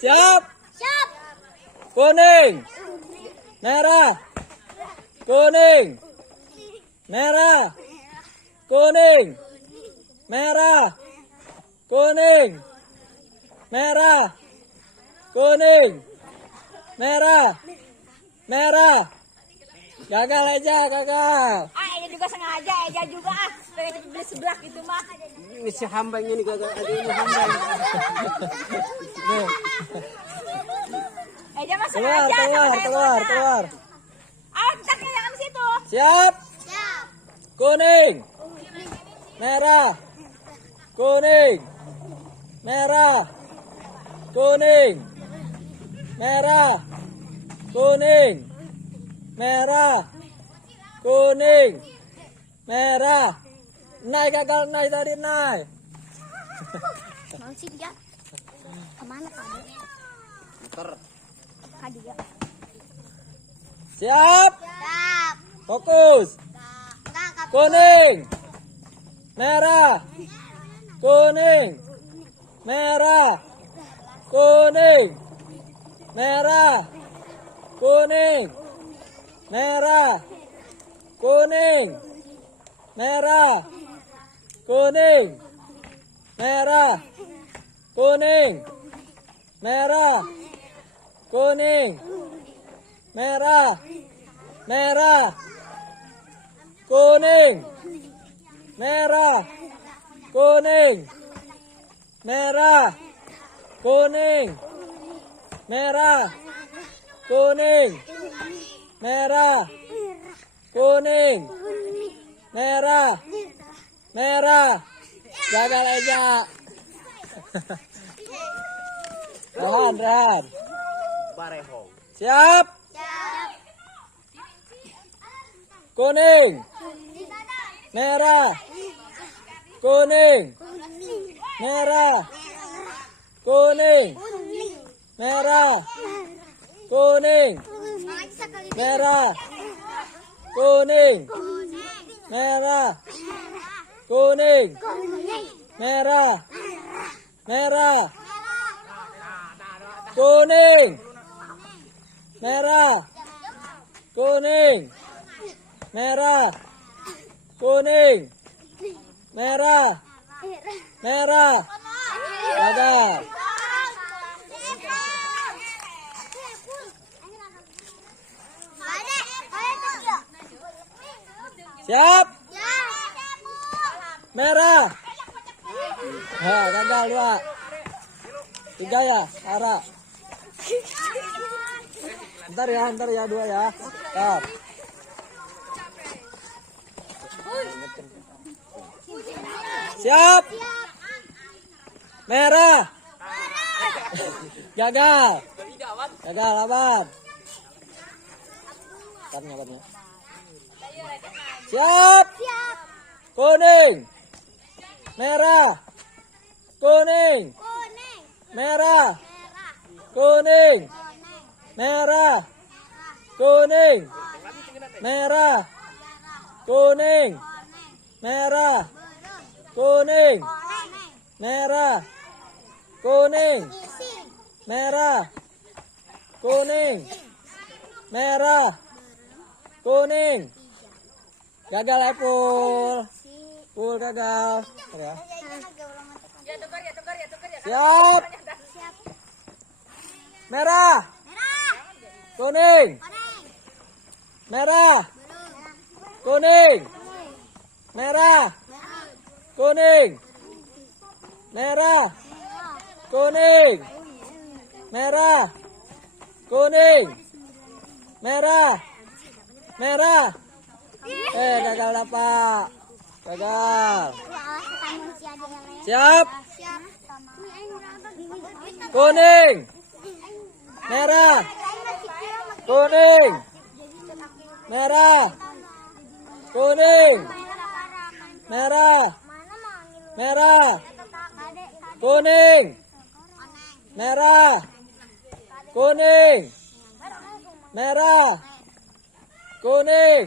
Siap. Siap. Kuning. Merah. Kuning. Merah. Kuning. Merah. Kuning. Merah. Kuning. Merah. Merah. Gagal aja, gagal. Ini juga sengaja, Eja juga pengen beli sebelah gitu mah. Ini si hambang ini gagal aja ini hambang. Nih. Eja mah Keluar, sengaja. keluar. Ayo kita ke yang situ. Siap. Siap. Kuning. Merah. Kuning. Merah. Kuning. Merah. Kuning. Merah. Kuning. Merah. Naik gagal, naik tadi, naik. Mau sih dia. Kemana tadi? Ntar Dia. Siap. Siap. Fokus. Kuning. Merah. Kuning. Merah. Kuning. Merah. Kuning. Merah. Kuning. Merah. Kuning. Merah. Kuning. Merah. Kuning. Merah. Merah. Kuning. Merah. Kuning. Merah. Kuning. Merah. Kuning. Merah. Kuning. Merah. Merah. Gagal aja. Rehan. barehong. Siap. Kuning. Merah. Kuning. Merah. Kuning. Merah. Kuning. Merah. Kuning. Merah. Kuning. Merah. Merah. Kuning. Merah. Kuning. Merah. Kuning. Merah. Merah. Gagal. Siap. Merah. Nah, gagal 2. 3 ya, Ara. Ntar ya 2 ya. Siap. Siap. Merah. Gagal. Gagal lawan. Katanya. Siap. Kuning. Merah. Kuning. Merah. Kuning. Merah. Kuning. Merah. Kuning. Merah. Kuning. Merah. Kuning. Merah. Kuning. Merah. Kuning. Gagal ya, Pul gagal. Ya. Siap. Merah. Kuning. Merah. Kuning. Merah. Kuning. Merah. Kuning. Merah. Kuning. Merah. Merah. Gagal dapat. Gagal. Siap. Kuning. Merah. Kuning. Merah. Kuning. Merah. Merah. Kuning. Merah. Kuning. Merah. Kuning.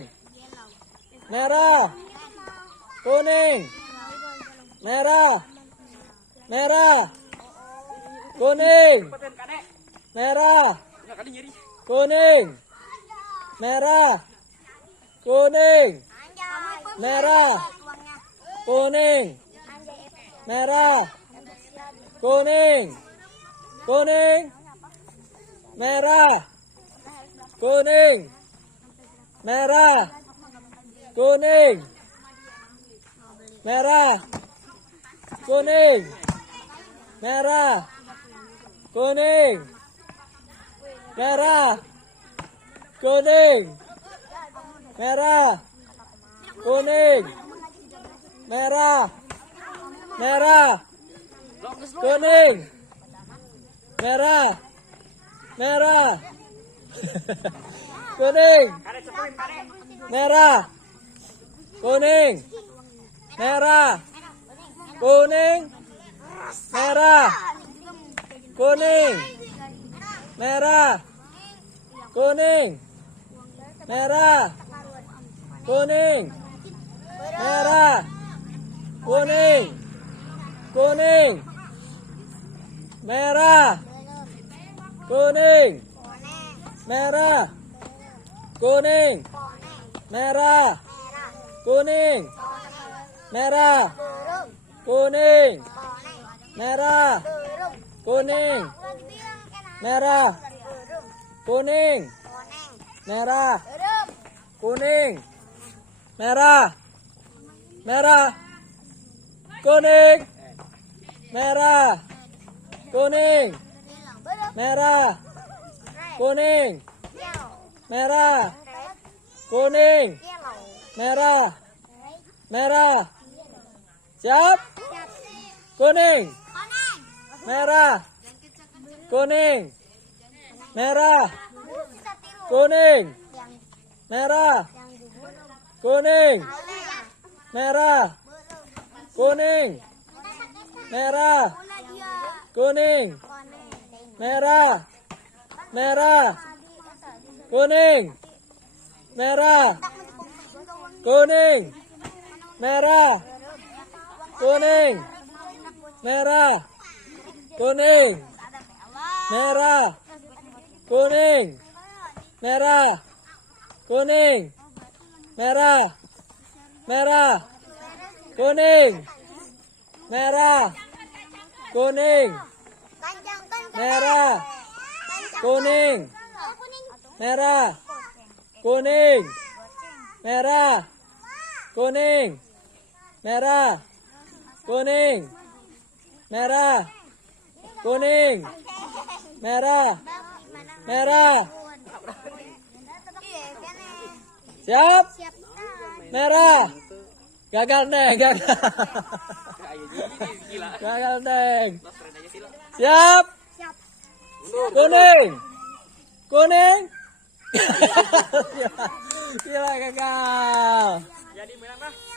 Merah. Kuning. Merah. Merah. kuning, merah, kuning, merah, kuning, merah, kuning, merah, kuning, kuning, merah, kuning, merah, kuning, merah, kuning, merah, kuning, merah, kuning, merah, kuning, merah, merah, kuning, merah, merah, kuning, merah, kuning, merah, kuning, merah, kuning, merah, kuning, merah, kuning, merah, kuning, kuning, merah, kuning, merah, kuning, merah, kuning, merah, kuning, merah, kuning, merah, kuning, merah, kuning, merah, merah, kuning, merah, kuning, merah, kuning, merah, kuning, merah, merah, siap, kuning, merah, kuning, merah, kuning, merah, kuning, merah, kuning, merah, kuning, merah, merah, kuning, merah, kuning, merah, kuning, merah, kuning, merah, kuning, merah, kuning, merah, merah, kuning, merah, kuning, merah, kuning, merah, kuning, merah, kuning, merah, kuning, merah, kuning, merah, merah, siap, merah, gagal neng, gagal, gagal neng, siap, kuning, kuning, gila gagal,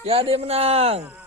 jadi menang.